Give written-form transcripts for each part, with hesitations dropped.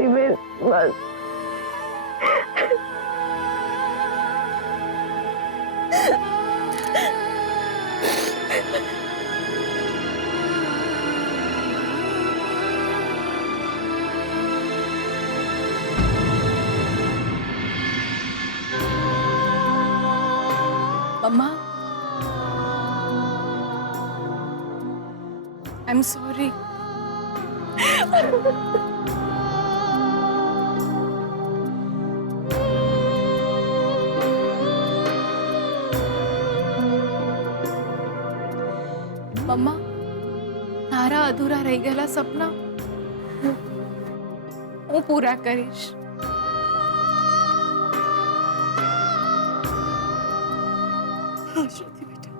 પ્રતિબેન, bus. Mama, I'm sorry. મમ્મા, તારા અધૂરા રહી ગયેલા સપના હું પૂરા કરીશ. શ્રુતિ બેટા,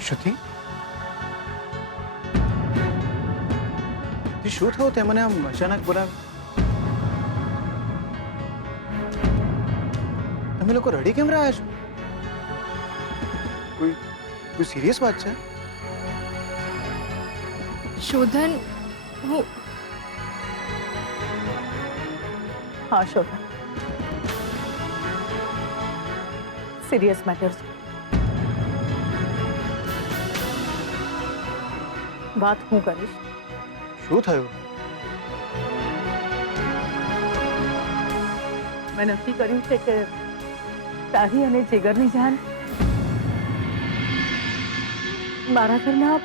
શ્રુતિ, શું થયું? તે મને આમ અચાનક બોલાવ. તમે લોકો રડી કેમ રહ્યા છો? કોઈ સિરિયસ વાત છે? શોધન, હું હા શોભા, સિરિયસ મેટર છે. વાત હું કરીશ. શું થયું? મેં નક્કી કર્યું છે કે તારી અને જીગરની જાન મારા ઘરના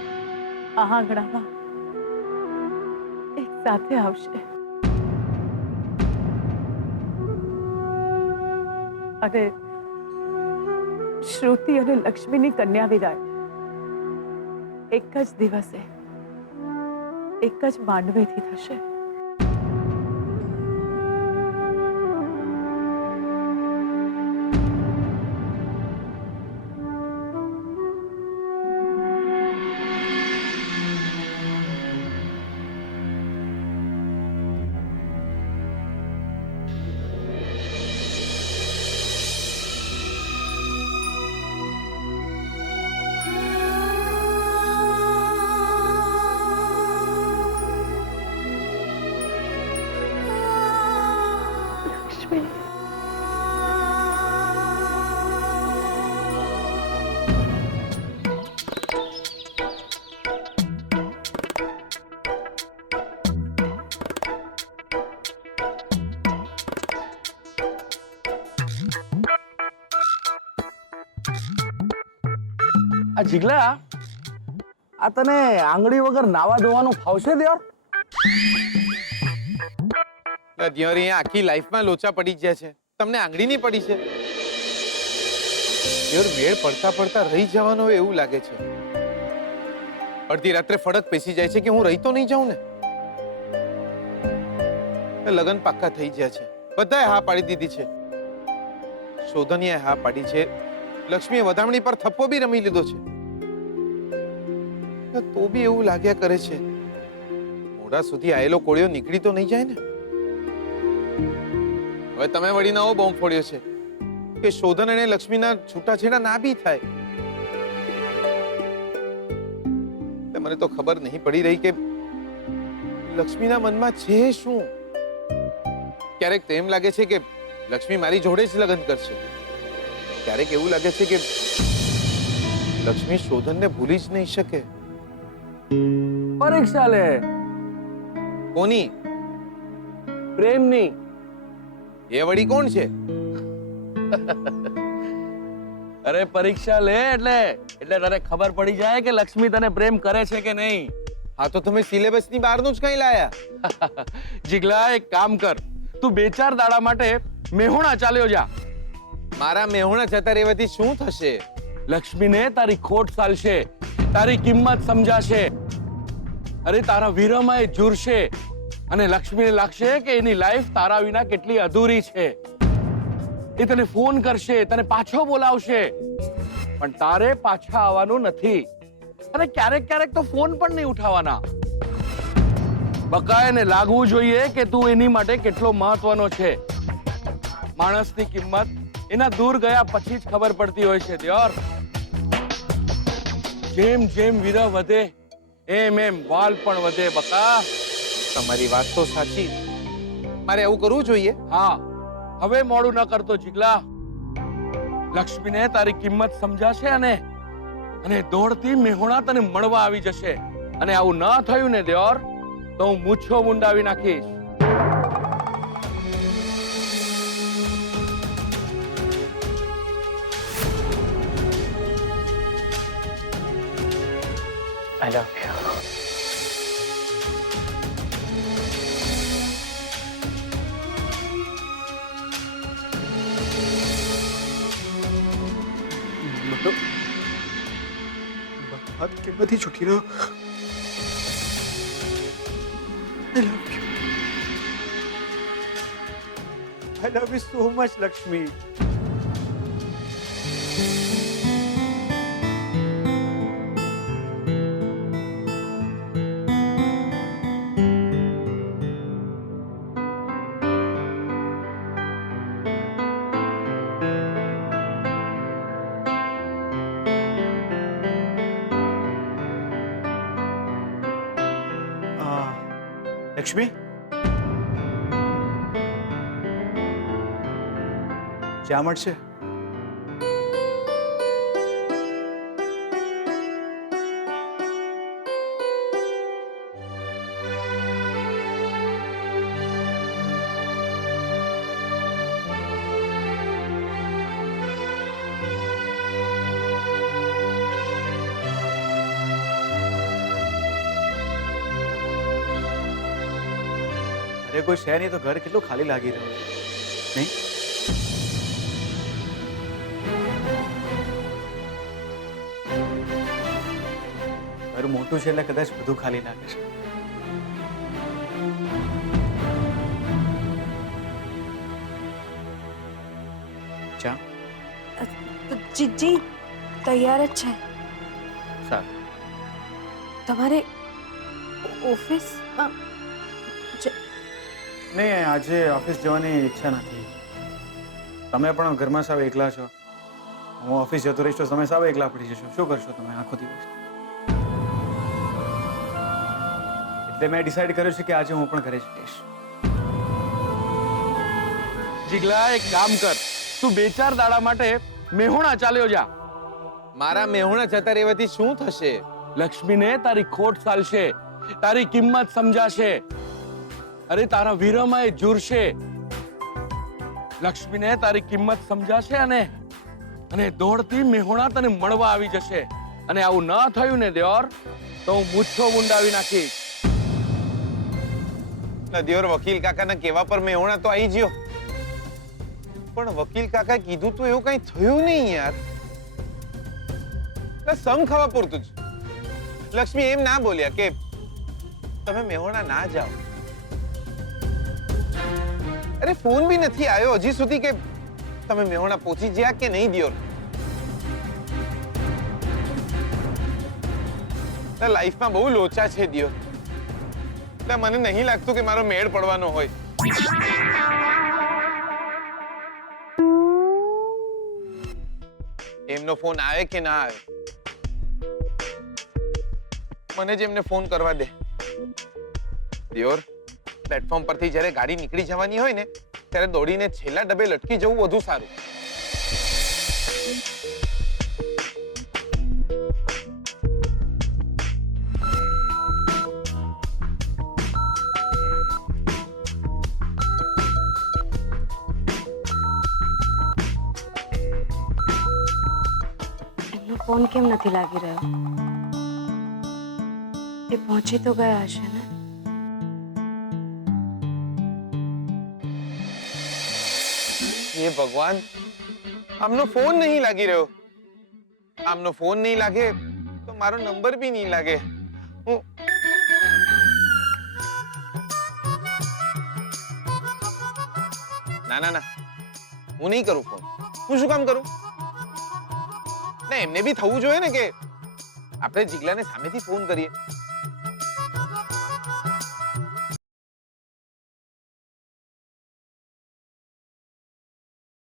આ આંગણામાં એક સાથે આવશે અને શ્રુતિ અને લક્ષ્મીની કન્યા વિદાય એક જ દિવસે એક જ માંડવેથી થશે. આ જીગલા, આ તને આંગળી વગર નાવા ધોવાનું ફાવશે દ્યોર? દ્યોર અહીંયા આખી લાઈફમાં લોચા પડી ગયા છે, તમને આંગળી નહીં પડી છે? દ્યોર મેળ પડતા પડતા રહી જવાનો હોય એવું લાગે છે. અડધી રાત્રે ફડક પેસી જાય છે કે હું રહી તો નહીં જાઉં ને. લગન પાક્કા થઈ ગયા છે, બધાએ હા પાડી દીધી છે. શોધનીએ હા પાડી છે, લક્ષ્મીએ વધામણી પર થપ્પો બી રમી લીધો છે. તો બી એવું લાગ્યા કરે છે મોડા સુધી આયેલો કોળિયો નીકળી તો નહીં જાય ને. હવે તમે વળી નવો બોમ્બ ફોડ્યો છે કે શોધન અને લક્ષ્મીના છૂટાછેડા ના બી થાય. મને તો ખબર નહીં પડી રહી કે લક્ષ્મીના મનમાં છે શું. ક્યારેક તો એમ લાગે છે કે લક્ષ્મી મારી જોડે જ લગ્ન કરશે, ક્યારેક એવું લાગે છે કે લક્ષ્મી શોધનને ભૂલી જ નહીં શકે. પરીક્ષા લે. કોની? પ્રેમની. એ વળી કોણ છે? અરે પરીક્ષા લે એટલે તને ખબર પડી જાય કે લક્ષ્મી તને પ્રેમ કરે છે કે નહીં. હા તો તમે સિલેબસની બહારનું જ કઈ લાયા? જીગલા, એક કામ કર, તું 2-4 દાડા માટે મેહોણા ચાલ્યો જા. મારા મેહોણા જતા રહેવાથી શું થશે? લક્ષ્મીને તારી ખોટ ચાલશે, તારી કિંમત સમજાશે. અરે તારા વિરહમાં એ ઝૂરશે અને લક્ષ્મીને લાગશે કે એની લાઈફ તારા વિના કેટલી અધૂરી છે. એ તને ફોન કરશે, તને પાછો બોલાવશે, પણ તારે પાછા આવવાનું નથી અને ક્યારેક ક્યારેક તો ફોન પણ નહીં ઉઠાવવાના. બકાયને લાગવું જોઈએ કે તું એની માટે કેટલો મહત્વનો છે. માણસની કિંમત એના દૂર ગયા પછી જ ખબર પડતી હોય છે દિયોર. જેમ જેમ વિરહ વધે એમ એમ વાલ પણ વધે બકા. તમારી વાત તો સાચી. મારે આવું કરવું જોઈએ? હા, હવે મોડું ન કરતો જીગલા. લક્ષ્મીને તારી કિંમત સમજાશે અને દોડતી મેહોણા તને મળવા આવી જશે. અને આવું ન થયું ને દિયોર તો હું મૂછો મુંડાવી નાખીશ. I love you. बात के बधी छुट्टी रहो. I love you. I love you so much, Lakshmi. Lakshmi, ચા મળશે? અરે કોઈ છે નહીં તો ઘર કેટલું ખાલી લાગી રહ્યું છે નહીં? ઘર મોટું છે એટલે કદાચ બધું ખાલી લાગે છે. ચા? જી તૈયાર જ છે. સારું. તમારે ઓફિસ નહીં, આજે ઓફિસ જવાની ઈચ્છા નથી. તમે પણ ઘરમાં સાવ એકલા છો. હું ઓફિસ જતો રહીશ તો તમે સાવ એકલા પડી જશો. શું કરશો તમે આખો દિવસ? એટલે મેં ડિસાઈડ કર્યું છે કે આજે હું પણ ઘરે જ રહીશ. જીગલા એક કામ કર, તું 2-4 દાડા માટે મેહોણા ચાલ્યો જા. મારા મેહોણા જતા રહેવાથી શું થશે? લક્ષ્મીને તારી ખોટ ચાલશે, તારી કિંમત સમજાશે. અરે તારા વિરહમાં એ ઝૂરશે. લક્ષ્મીને તારી કિંમત સમજાશે અને દોડતી મેહોણા તને મળવા આવી જશે. અને આવું ન થયું ને દિયોર તો હું મૂછો મુંડાવી નાખીશ. દિયોર, વકીલ કાકાના કહેવા પર મેહોણા તો આવી ગયો, પણ વકીલ કાકા કીધું તો એવું કઈ થયું નહીં યાર. સમ ખાવા પૂરતું જ. લક્ષ્મી એમ ના બોલ્યા કે તમે મેહોણા ના જાઓ. અરે ફોન બી નથી આવ્યો હજી સુધી કે તમે મેહોણા પહોંચી ગયા કે નહીં દિયોર. લાઈફમાં બહુ લોચા છે દિયોર. એટલે મને નહીં લાગતું કે મારો મેળ પડવાનો હોય. એમનો ફોન આવે કે ના આવે, મને જ એમને ફોન કરવા દે. દિયોર, પ્લેટફોર્મ પરથી જ્યારે ગાડી નીકળી જવાની હોય ને ત્યારે દોડીને છેલ્લા ડબ્બે લટકી જવું વધુ સારું. એમનો ફોન કેમ નથી લાગી રહ્યો? એ પહોંચી તો ગયા હશે ને? હે ભગવાન, આમનો ફોન નહીં લાગી રહ્યો. આમનો ફોન નહીં લાગે તો મારો નંબર બી નહીં લાગે. હું ના ના ના, હું નહીં કરું ફોન. હું શું કામ કરું? ના, એમને બી થવું જોઈએ ને કે આપણે જીગલાને સામેથી ફોન કરીએ.